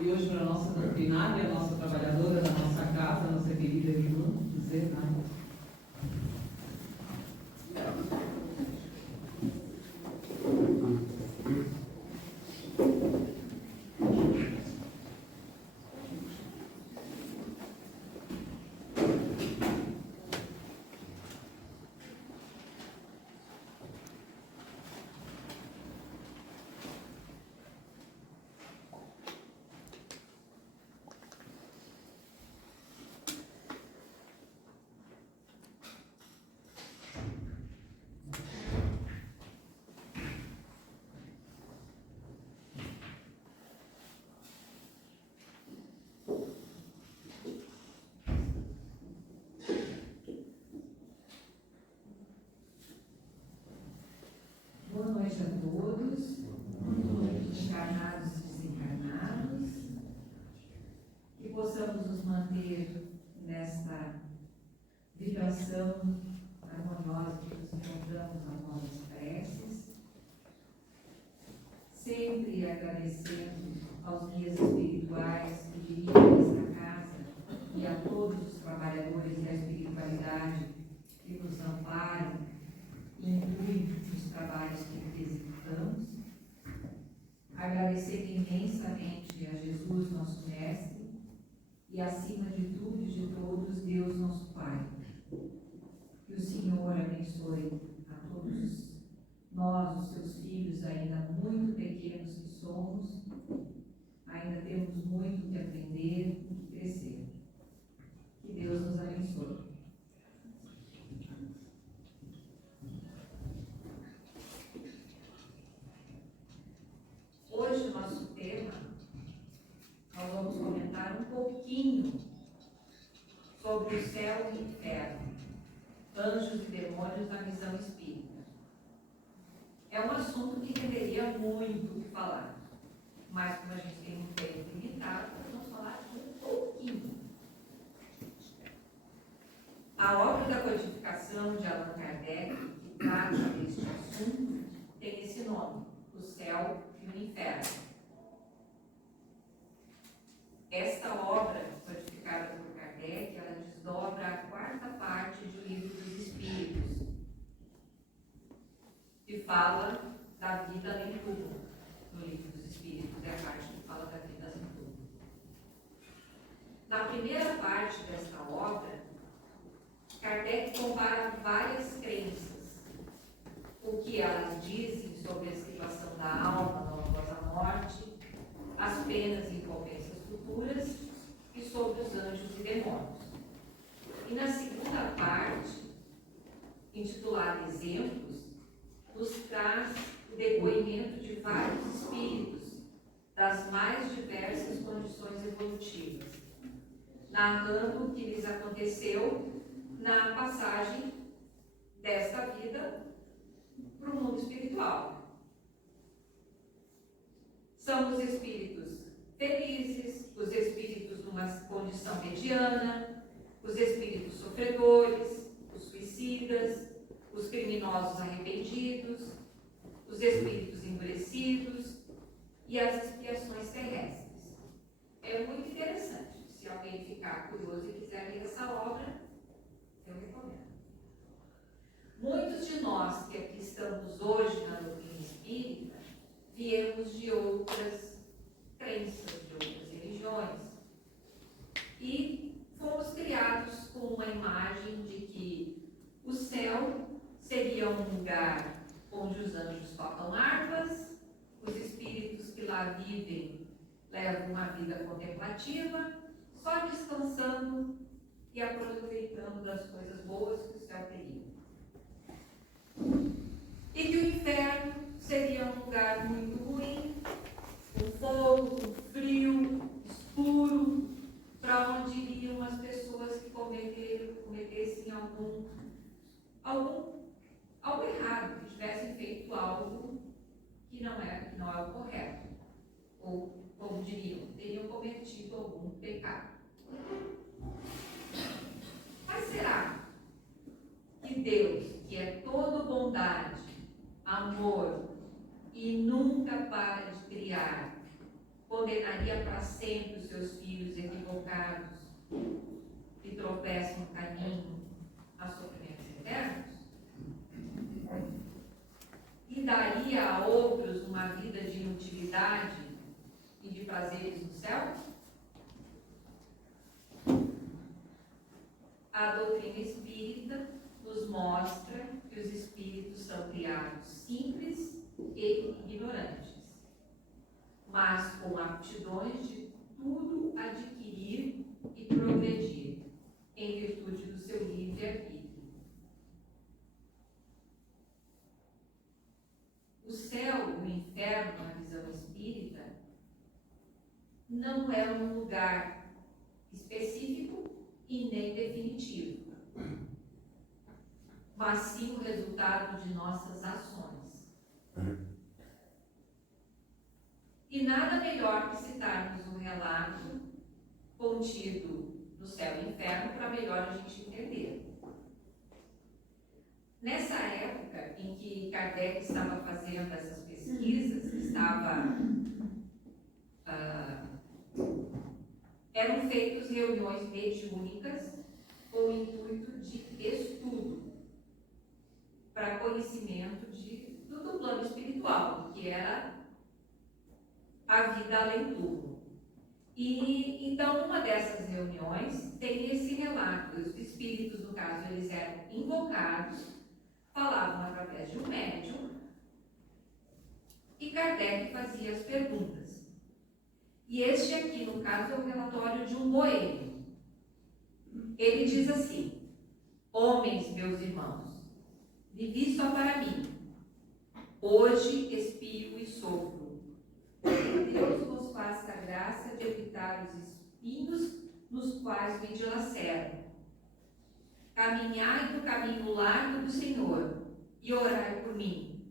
E hoje, para a nossa doutrinária, a nossa trabalhadora da nossa casa, a nossa querida irmã, Zenaide. Boa noite a todos, encarnados e desencarnados, que possamos nos manter nesta vibração harmoniosa que nos encontramos nas nossas preces, sempre agradecendo aos guias espirituais que dirigem esta casa e a todos os trabalhadores da espiritualidade que nos amparam e incluem os trabalhos que executamos. Agradecer imensamente a Jesus, nosso Mestre, e acima de tudo e de todos, Deus, nosso Pai. Que o Senhor abençoe a todos nós, os seus filhos, ainda muito pequenos que somos, ainda temos muito que aprender e crescer. Que Deus nos abençoe. Hoje o nosso tema, nós vamos comentar um pouquinho sobre o céu e o inferno, anjos e demônios na visão espírita. É um assunto que renderia muito o que falar, mas como a gente tem um tempo limitado, nós vamos falar de um pouquinho. A obra da codificação de Allan Kardec, que trata deste assunto, tem esse nome, o céu e o inferno. Esta obra, codificada por Kardec, ela desdobra a quarta parte do Livro dos Espíritos, que fala da vida além do túmulo. No Livro dos Espíritos é a parte que fala da vida além do túmulo. Na primeira parte desta obra, Kardec compara várias crenças, o que elas dizem sobre a situação da alma após a morte, as penas e incumbências futuras e sobre os anjos e demônios. E na segunda parte, intitulada Exemplos, nos traz o depoimento de vários espíritos das mais diversas condições evolutivas, narrando o que lhes aconteceu na passagem desta vida para o mundo espiritual. São os espíritos felizes, os espíritos numa condição mediana, os espíritos sofredores, os suicidas, os criminosos arrependidos, os espíritos endurecidos e as expiações terrestres. É muito interessante. Se alguém ficar curioso e quiser ler essa obra, eu recomendo. Muitos de nós que aqui estamos hoje na doutrina espírita viemos de outras crenças, de outras religiões, e fomos criados com uma imagem de que o céu seria um lugar onde os anjos tocam harpas, os espíritos que lá vivem levam uma vida contemplativa, só descansando e aproveitando das coisas boas que o céu teria. E que o inferno seria um lugar muito ruim, com fogo, com frio, escuro, para onde iriam as pessoas que cometessem algo errado, que tivessem feito algo que não é o correto. Ou, como diriam, teriam cometido algum pecado. Mas será que Deus, que é todo bondade, amor e nunca para de criar, condenaria para sempre os seus filhos equivocados que tropeçam no caminho a sofrimentos eternos? E daria a outros uma vida de inutilidade e de prazeres no céu? A doutrina espírita nos mostra que os espíritos são criados simples e ignorantes, mas com aptidões de tudo adquirir e progredir, em virtude do seu livre-arbítrio. O céu e o inferno, na visão espírita, não é um lugar específico e nem definitivo, mas sim o resultado de nossas ações. E nada melhor que citarmos um relato contido no céu e inferno para melhor a gente entender. Nessa época em que Kardec estava fazendo essas pesquisas, eram feitas reuniões mediúnicas com o intuito de estudo para conhecimento do plano espiritual, que era a vida além do túmulo. E então, numa dessas reuniões, tem esse relato. Os espíritos, no caso, eles eram invocados, falavam através de um médium, e Kardec fazia as perguntas. E este aqui, no caso, é o relatório de um boêmio. Ele diz assim: homens, meus irmãos, vivi só para mim. Hoje expio e sofro. Deus vos faça a graça de evitar os espinhos nos quais me dilaceram. Caminhai no caminho largo do Senhor e orai por mim,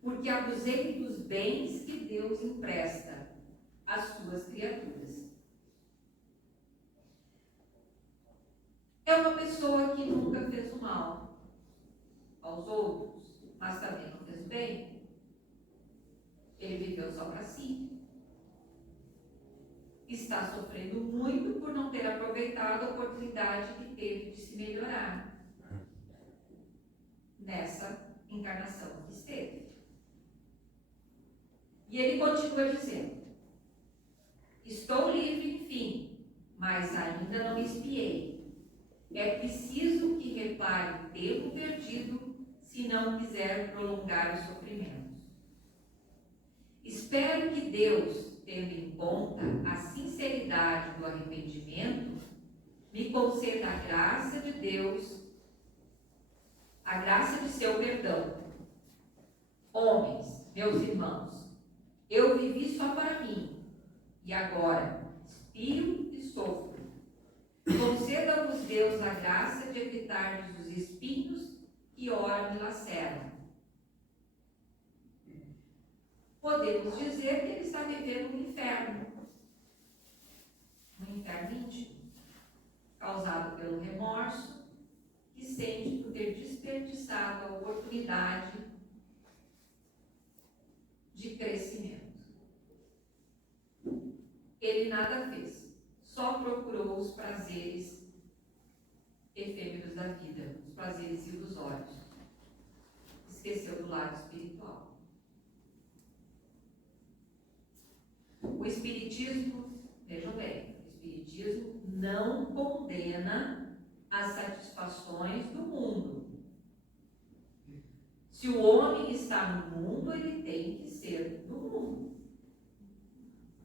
porque abusei dos bens que Deus empresta às suas criaturas. É uma pessoa que nunca fez o mal aos outros, mas também não fez o bem. Ele viveu só para si. Está sofrendo muito por não ter aproveitado a oportunidade que teve de se melhorar nessa encarnação que esteve. E ele continua dizendo: estou livre, enfim, mas ainda não espiei. É preciso que repare o tempo perdido se não quiser prolongar os sofrimentos. Espero que Deus, tendo em conta a sinceridade do arrependimento, me conceda a graça de Deus, a graça de seu perdão. Homens, meus irmãos, eu vivi só para mim, e agora expio e sofro. Conceda-vos, Deus, a graça de evitar-vos os espinhos que ora me laceram. Podemos dizer que ele está vivendo um inferno íntimo, causado pelo remorso, que sente por ter desperdiçado a oportunidade de crescimento. Ele nada fez, só procurou os prazeres efêmeros da vida, os prazeres ilusórios. Esqueceu do lado espiritual. O Espiritismo, vejam bem, o Espiritismo não condena as satisfações do mundo. Se o homem está no mundo, ele tem que ser do mundo.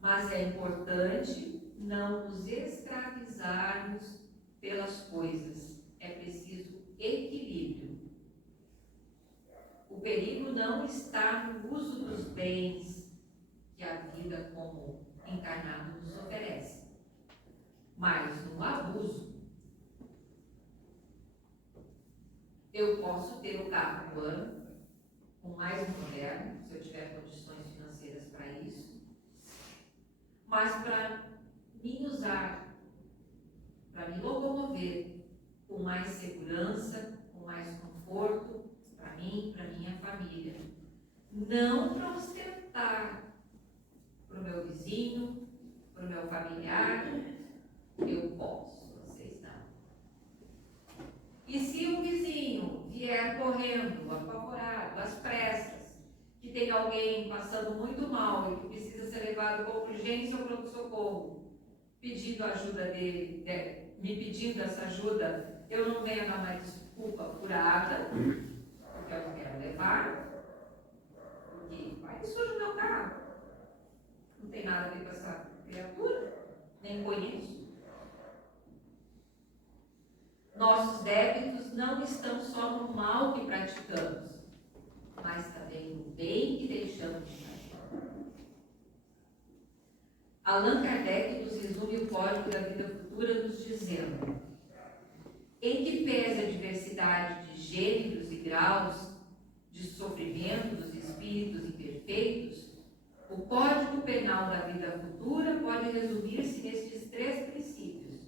Mas é importante não nos escravizarmos pelas coisas. É preciso equilíbrio. O perigo não está no uso dos bens que a vida como encarnado nos oferece, mas no abuso. Eu posso ter o carro do ano, o mais moderno, se eu tiver condições financeiras para isso, mas para me usar, para me locomover com mais segurança, com mais conforto, para mim, para minha família. Não para ostentar para o meu vizinho, meu familiar, eu posso, vocês não. E se o vizinho vier correndo, apavorado, às pressas, que tem alguém passando muito mal e que precisa ser levado com urgência ao pronto-socorro, pedindo a ajuda dele, me pedindo essa ajuda, eu não venho dar uma desculpa furada, porque eu não quero levar, porque vai que suja o meu carro. Não tem nada a ver com essa criatura, nem conheço. Nossos débitos não estão só no mal que praticamos, mas também no bem que deixamos de praticar. Allan Kardec nos resume o código da vida futura nos dizendo: em que pese a diversidade de gêneros e graus de sofrimento dos espíritos imperfeitos, o Código Penal da Vida Futura pode resumir-se nestes 3 princípios.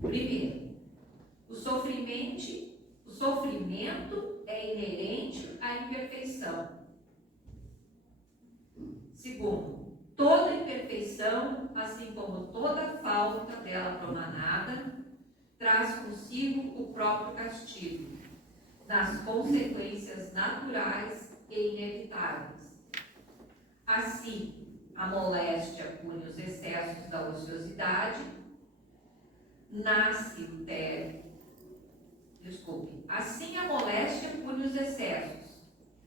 Primeiro, o sofrimento é inerente à imperfeição. Segundo, toda imperfeição, assim como toda falta dela promanada, traz consigo o próprio castigo, nas consequências naturais e inevitáveis. Assim, a moléstia pune os excessos da ociosidade, Assim a moléstia pune os excessos,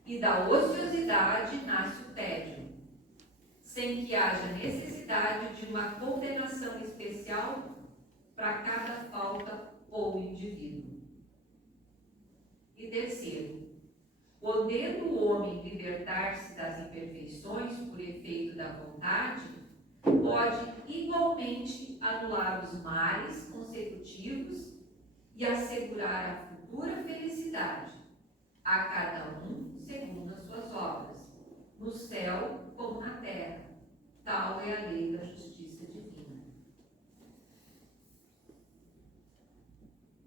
e da ociosidade nasce o tédio, sem que haja necessidade de uma condenação especial para cada falta ou indivíduo. E terceiro, podendo o homem libertar-se das imperfeições por efeito da vontade, pode igualmente anular os males consecutivos e assegurar a futura felicidade, a cada um segundo as suas obras, no céu como na terra. Tal é a lei da justiça divina.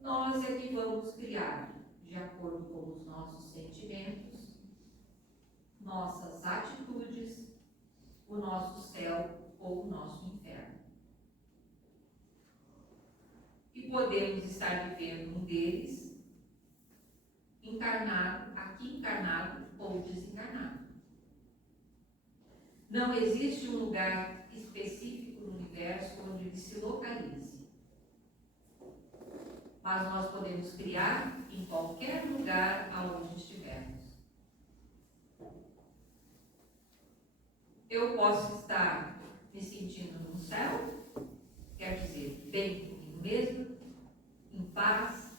Nós é que vamos criar, de acordo com os nossos sentimentos, nossas atitudes, o nosso céu ou o nosso inferno. E podemos estar vivendo um deles, aqui encarnado ou desencarnado. Não existe um lugar específico no universo onde ele se localize. Mas nós podemos criar em qualquer lugar aonde estivermos. Eu posso estar me sentindo no céu, quer dizer, bem comigo mesmo, em paz,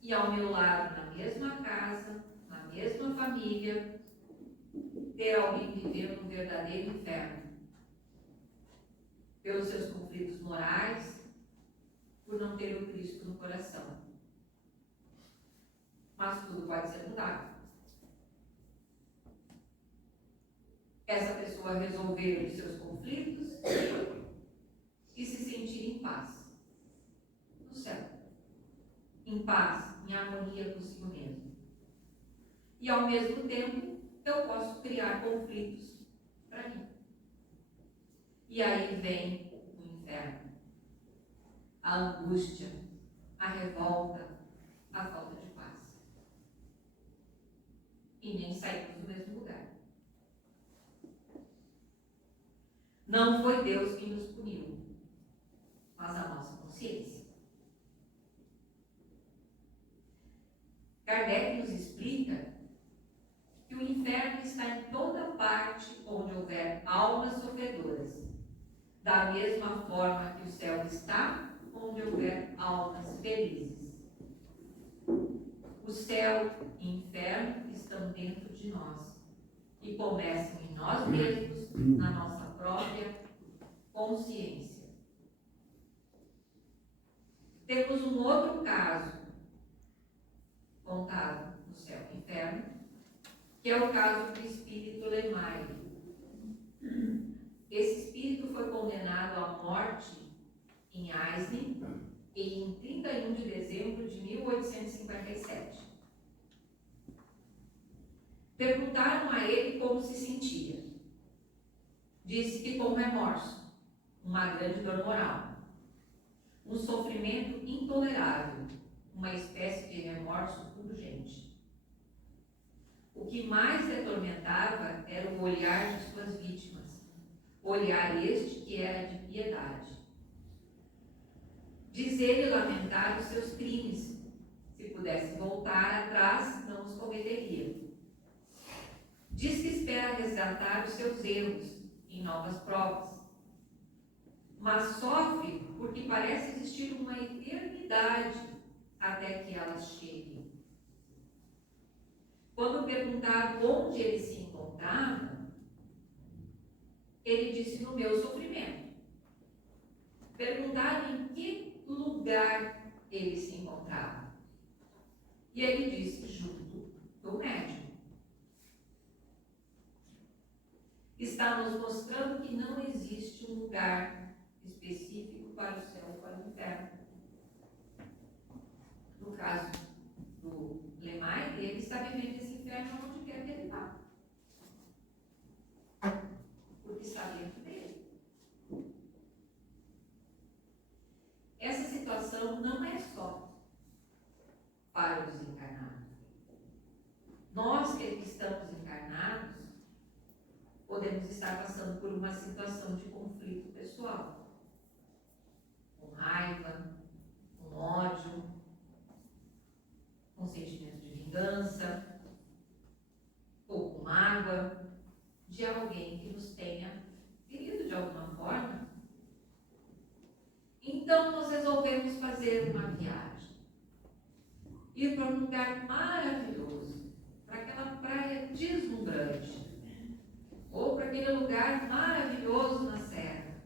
e ao meu lado, na mesma casa, na mesma família, ter alguém vivendo um verdadeiro inferno, pelos seus conflitos morais, por não ter o Cristo no coração. Mas tudo pode ser mudado. Essa pessoa resolver os seus conflitos e se sentir em paz no céu, em paz, em harmonia consigo mesmo. E ao mesmo tempo eu posso criar conflitos para mim. E aí vem o inferno, a angústia, a revolta, a falta de paz. E nem saímos do mesmo lugar. Não foi Deus quem nos puniu, mas a nossa consciência. Kardec nos explica que o inferno está em toda parte onde houver almas sofredoras, da mesma forma que o céu está onde houver almas felizes. O céu e o inferno estão dentro de nós e começam em nós mesmos, na nossa própria consciência. Temos um outro caso contado no céu e inferno, que é o caso do espírito Lemaire. Esse espírito foi condenado à morte em Aizen em 31 de dezembro de 1857. Perguntaram a ele como se sentia. Disse que com remorso, uma grande dor moral, um sofrimento intolerável, uma espécie de remorso urgente. O que mais lhe atormentava era o olhar de suas vítimas, olhar este que era de piedade. Diz ele lamentar os seus crimes, se pudesse voltar atrás, não os cometeria. Diz que espera resgatar os seus erros em novas provas, mas sofre porque parece existir uma eternidade até que elas cheguem. Quando perguntado onde ele se encontrava, ele disse: no meu sofrimento. Perguntaram em que lugar ele se encontrava. E ele disse: junto do médium. Está nos mostrando que não existe um lugar específico para o céu ou para o inferno. No caso do Lemay, ele está vivendo esse inferno onde quer que ele vá. Porque está dentro dele. Essa situação não é só para o desencarnado. Nós que estamos encarnados, podemos estar passando por uma situação de conflito pessoal, com raiva, com ódio, com sentimento de vingança, ou com mágoa de alguém que nos tenha ferido de alguma forma. Então nós resolvemos fazer uma viagem, ir para um lugar maravilhoso, para aquela praia deslumbrante, ou para aquele lugar maravilhoso na serra,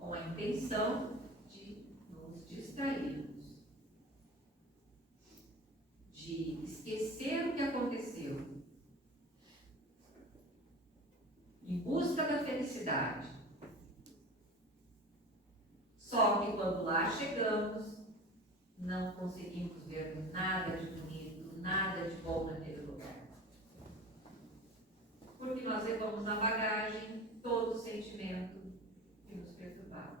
com a intenção de nos distrairmos, de esquecer o que aconteceu, em busca da felicidade. Só que quando lá chegamos, não conseguimos ver nada de bonito, nada de bom naquele lugar. Porque nós levamos na bagagem todo o sentimento que nos perturbava.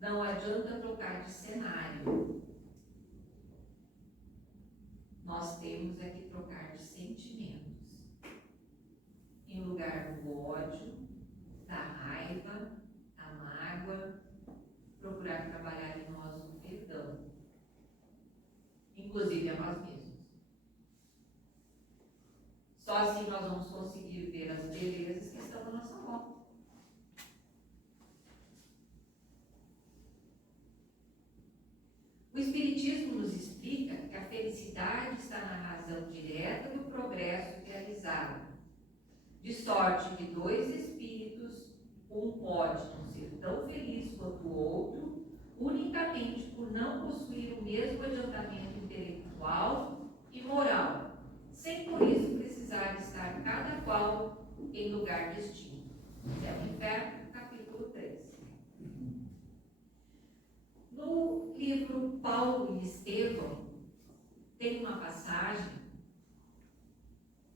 Não adianta trocar de cenário. Nós temos é que trocar de sentimentos. Em lugar do ódio, da raiva, da mágoa, procurar trabalhar em nós o perdão. Inclusive a nós mesmos. Só assim nós vamos conseguir ver as belezas que estão na nossa volta. O Espiritismo nos explica que a felicidade está na razão direta do progresso realizado, de sorte que dois espíritos, um pode não ser tão feliz quanto o outro, unicamente por não possuir o mesmo adiantamento intelectual e moral, sem por isso precisar estar cada qual em lugar distinto. Céu e Inferno, capítulo 3. No livro Paulo e Estevão, tem uma passagem,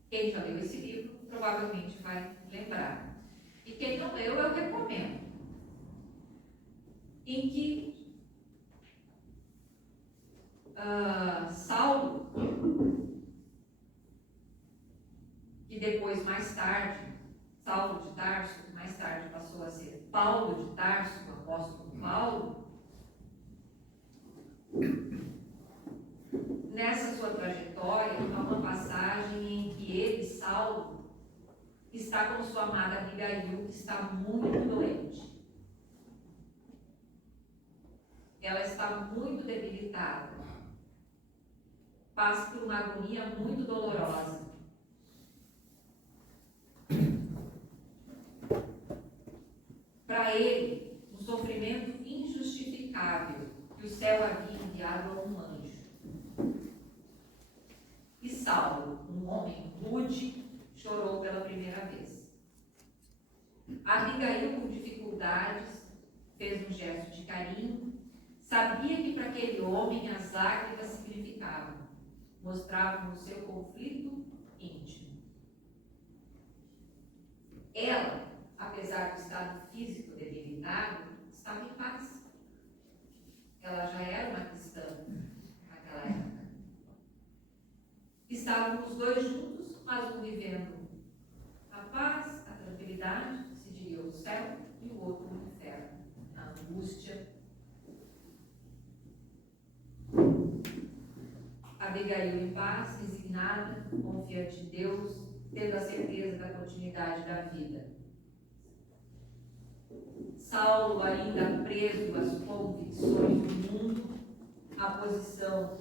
quem já leu esse livro provavelmente vai lembrar. E quem não leu, eu recomendo. Em que Saulo, que depois, mais tarde, Saulo de Tarso, que mais tarde passou a ser Paulo de Tarso, o apóstolo Paulo, nessa sua trajetória, há uma passagem em que ele, Saulo, está com sua amada Abigail, que está muito doente. Ela está muito debilitada. Passa por uma agonia muito dolorosa. Para ele, um sofrimento injustificável que o céu havia enviado a um anjo. E Saulo, um homem rude, chorou pela primeira vez. Abigail, com dificuldades, fez um gesto de carinho. Sabia que para aquele homem as lágrimas significavam, mostravam o seu conflito íntimo. estavam os dois juntos, mas um vivendo a paz, a tranquilidade, se diria o céu, e o outro no inferno, a angústia. Abigail em paz, resignada, confiante em Deus, tendo a certeza da continuidade da vida. Saulo, ainda preso às convicções do mundo, à posição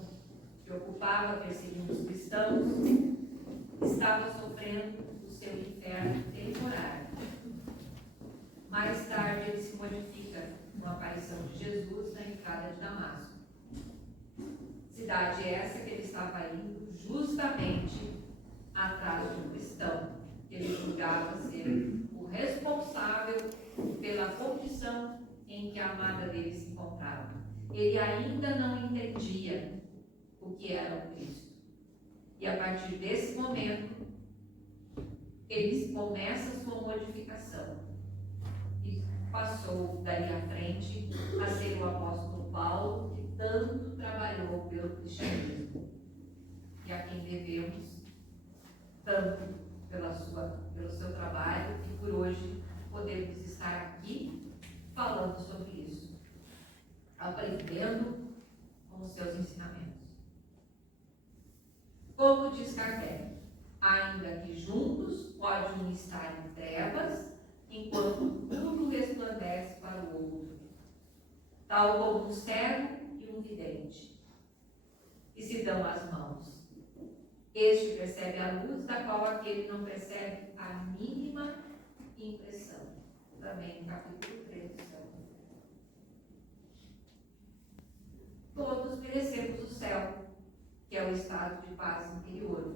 que ocupava perseguindo os cristãos, estava sofrendo o seu inferno temporário. Mais tarde ele se modifica com a aparição de Jesus na entrada de Damasco. Cidade essa que ele estava indo justamente atrás de um cristão, que ele julgava ser o responsável pela condição em que a amada dele se encontrava. Ele ainda não entendia o que era o Cristo. E a partir desse momento, ele começa a sua modificação. E passou dali à frente a ser o apóstolo Paulo, que tanto trabalhou pelo cristianismo. E a quem devemos tanto pelo seu trabalho e por hoje podemos estar aqui falando sobre isso, aprendendo com os seus ensinamentos. Como diz Kardec, ainda que juntos podem estar em trevas, enquanto tudo resplandece para o outro, tal como um cego e um vidente, que se dão as mãos. Este percebe a luz da qual aquele não percebe a mínima impressão. Também no capítulo 3 do céu. Todos merecemos o céu, que é o estado de paz interior.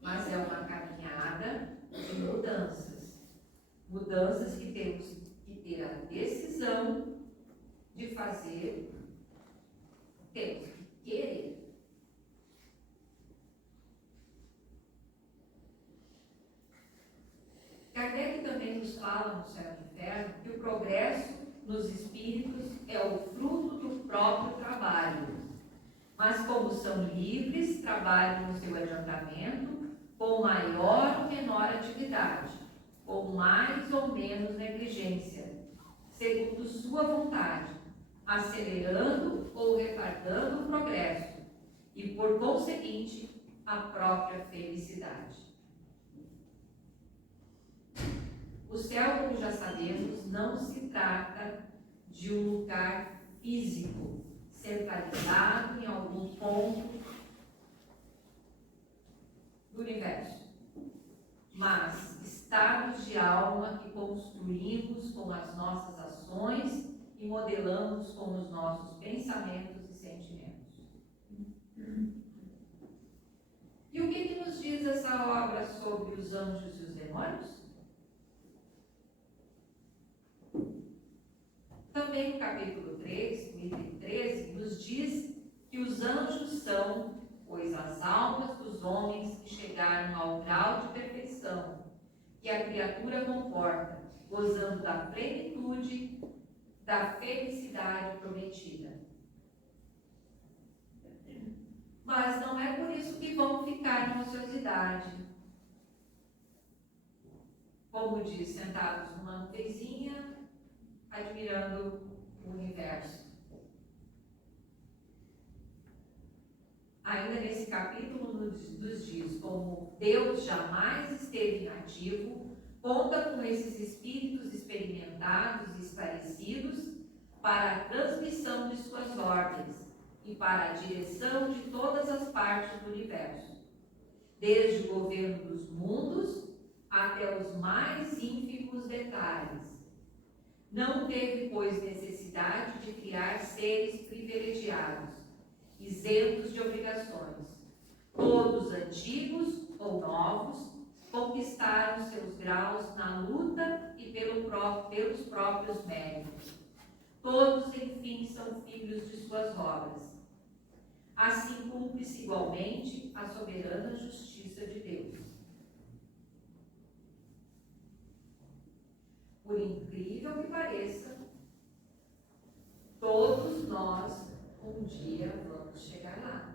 Mas é uma caminhada de mudanças. Mudanças que temos que ter a decisão de fazer, temos que querer. Kardec também nos fala no Céu e Inferno que o progresso nos espíritos é o fruto do próprio trabalho. Mas como são livres, trabalham no seu adiantamento com maior ou menor atividade, com mais ou menos negligência, segundo sua vontade, acelerando ou retardando o progresso e, por conseguinte, a própria felicidade. O céu, como já sabemos, não se trata de um lugar físico, centralizado em algum ponto do universo, mas estados de alma que construímos com as nossas ações e modelamos com os nossos pensamentos e sentimentos. E o que nos diz essa obra sobre os anjos e os demônios? Também no capítulo 3, no item 13, nos diz que os anjos são, pois, as almas dos homens que chegaram ao grau de perfeição que a criatura comporta, gozando da plenitude da felicidade prometida. Mas não é por isso que vão ficar na ociosidade. Como diz, sentados numa nuvenzinha, admirando o universo. Ainda nesse capítulo nos diz como Deus jamais esteve inativo, conta com esses espíritos experimentados e esclarecidos para a transmissão de suas ordens e para a direção de todas as partes do universo, desde o governo dos mundos até os mais ínfimos detalhes. Não teve, pois, necessidade de criar seres privilegiados, isentos de obrigações. Todos, antigos ou novos, conquistaram seus graus na luta e pelos próprios méritos. Todos, enfim, são filhos de suas obras. Assim cumpre-se igualmente a soberana justiça de Deus. Por incrível que pareça, todos nós um dia vamos chegar lá.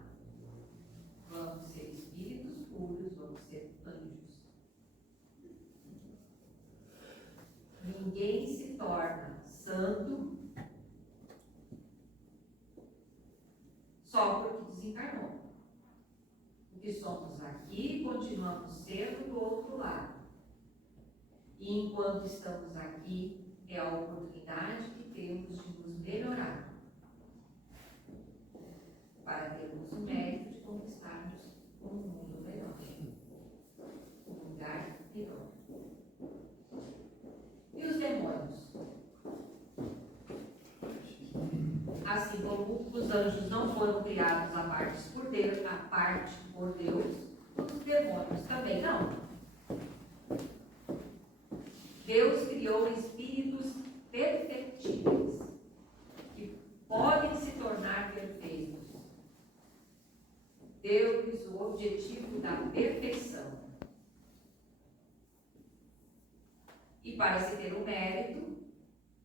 que somos aqui e continuamos sendo do outro lado. E enquanto estamos aqui, é a oportunidade que temos de nos melhorar, para termos o mérito de conquistarmos um mundo melhor, um lugar melhor. E os demônios? Assim como os anjos não foram criados à parte por Deus, os demônios também não. Deus criou espíritos perfectíveis, que podem se tornar perfeitos. Deu-lhes o objetivo da perfeição. E para se ter o mérito,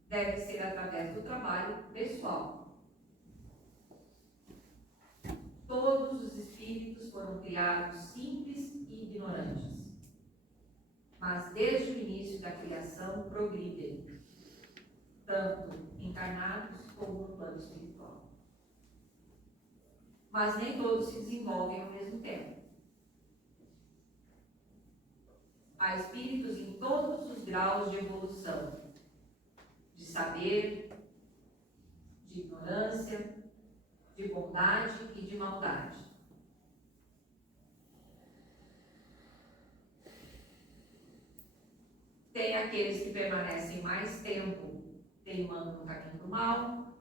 deve ser através do trabalho pessoal. Todos os espíritos foram criados simples e ignorantes, mas desde o início da criação progridem, tanto encarnados como no plano espiritual. Mas nem todos se desenvolvem ao mesmo tempo. Há espíritos em todos os graus de evolução, de saber, de ignorância, de bondade e de maldade. Tem aqueles que permanecem mais tempo teimando no caminho do mal,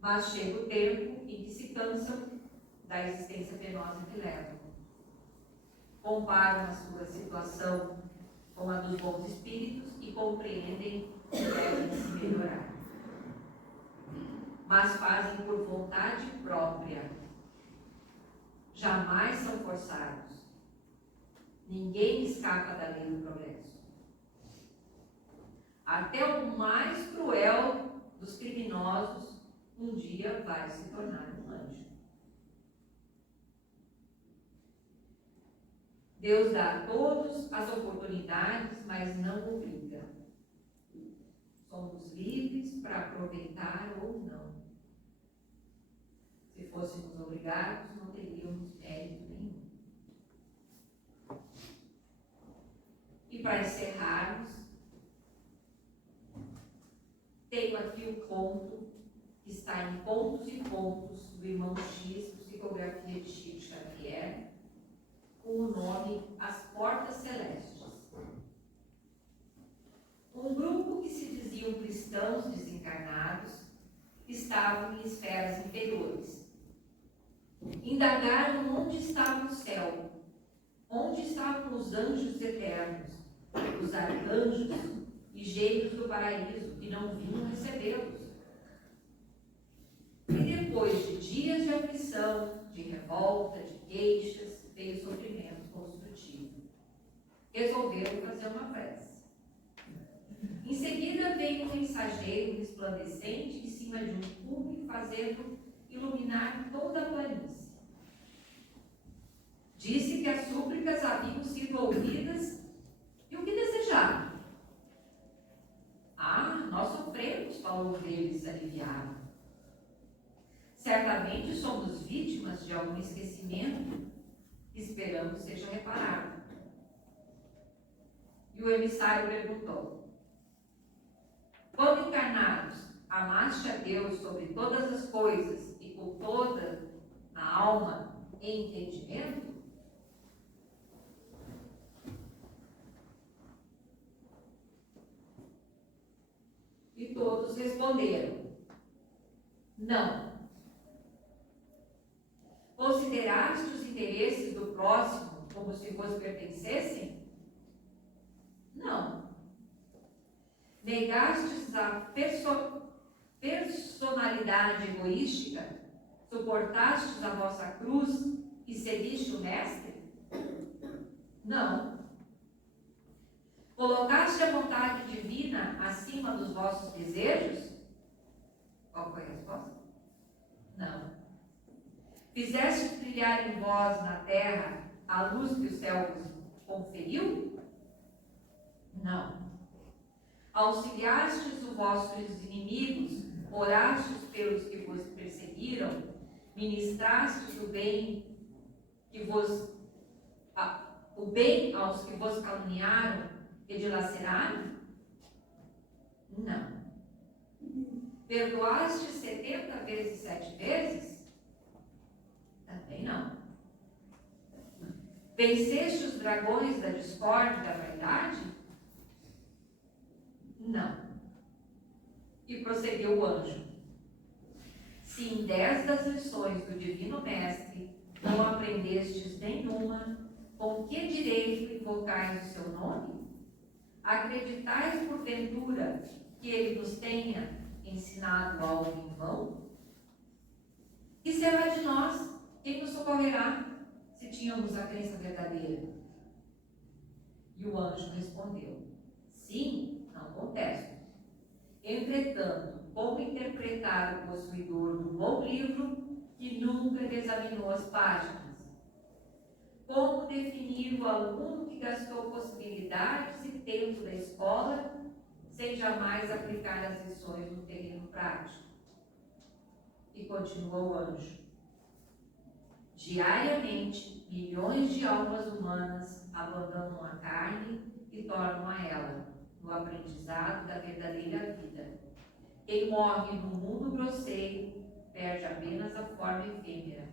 mas chega o tempo em que se cansam da existência penosa que levam. Comparam a sua situação com a dos bons espíritos e compreendem que devem se melhorar. Mas fazem por vontade própria. Jamais são forçados. Ninguém escapa da lei do progresso. Até o mais cruel dos criminosos um dia vai se tornar um anjo. Deus dá a todos as oportunidades, mas não obriga. Somos livres para aproveitar ou não. Se fôssemos obrigados, não teríamos mérito nenhum. E para encerrarmos, tenho aqui o conto que está em Contos e Contos do Irmão X, psicografia de Chico Xavier, com o nome As Portas Celestes. Um grupo que se diziam cristãos desencarnados estavam em esferas inferiores. Indagaram onde estava o céu, onde estavam os anjos eternos, os arcanjos e gênios do paraíso, que não vinham recebê-los. E depois de dias de aflição, de revolta, de queixas, veio o sofrimento construtivo. Resolveram fazer uma prece. Em seguida veio um mensageiro resplandecente em cima de um cume, fazendo iluminar toda a planície. Disse que as súplicas haviam sido ouvidas e o que desejavam. Nós sofremos, falou um deles aliviado. Certamente somos vítimas de algum esquecimento que esperamos seja reparado. E o emissário perguntou: quando encarnados, amaste a Deus sobre todas as coisas e com toda a alma em entendimento? E todos responderam: não. Consideraste os interesses do próximo como se vos pertencessem? Não. Negastes a personalidade egoística? Suportastes a vossa cruz e seguiste o Mestre? Não. Colocaste a vontade divina acima dos vossos desejos? Qual foi a resposta? Não. Fizeste brilhar em vós na terra a luz que o céu vos conferiu? Não. Auxiliastes os vossos inimigos, orastes pelos que vos perseguiram, ministrastes o bem o bem aos que vos caluniaram e dilaceraram? Não. Perdoaste 70 vezes 7 vezes? Também não. Venceste os dragões da discórdia e da vaidade? Não. E prosseguiu o anjo. Se em 10 das lições do Divino Mestre não aprendestes nenhuma, com que direito invocais o seu nome? Acreditais porventura que ele nos tenha ensinado algo em vão? E será de nós quem nos socorrerá se tínhamos a crença verdadeira? E o anjo respondeu: sim, não contesto. Entretanto, como interpretar o possuidor do bom livro que nunca examinou as páginas? Como definir o aluno que gastou possibilidades e tempo da escola sem jamais aplicar as lições no terreno prático? E continua o anjo. Diariamente, milhões de almas humanas abandonam a carne e tornam a ela, no aprendizado da verdadeira vida. Quem morre no mundo grosseiro perde apenas a forma efêmera.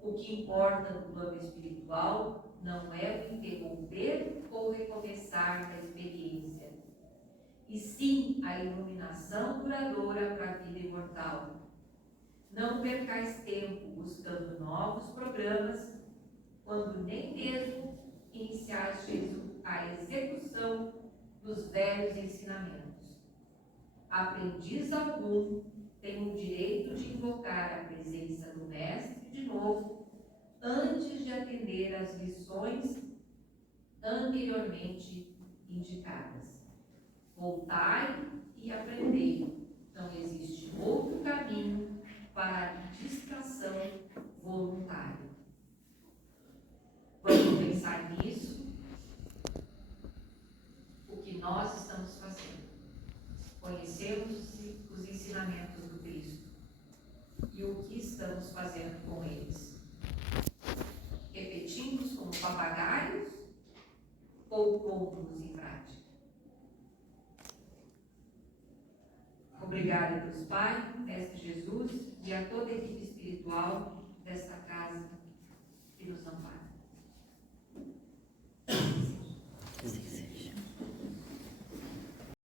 O que importa no plano espiritual não é o interromper ou recomeçar da experiência, e sim a iluminação duradoura para a vida imortal. Não percais tempo buscando novos programas, quando nem mesmo iniciaste a execução dos velhos ensinamentos. Aprendiz algum tem o direito de invocar a presença do Mestre de novo, antes de atender às lições anteriormente indicadas. Voltai e aprendei. Não existe outro caminho para a distração voluntária. Vamos pensar nisso, o que nós estamos fazendo. Conhecemos os ensinamentos do Cristo e o que estamos fazendo com eles. Repetimos como papagaios ou pondo-os em prática? Obrigada, Deus Pai, Mestre Jesus e a toda a equipe espiritual desta casa que nos ampara.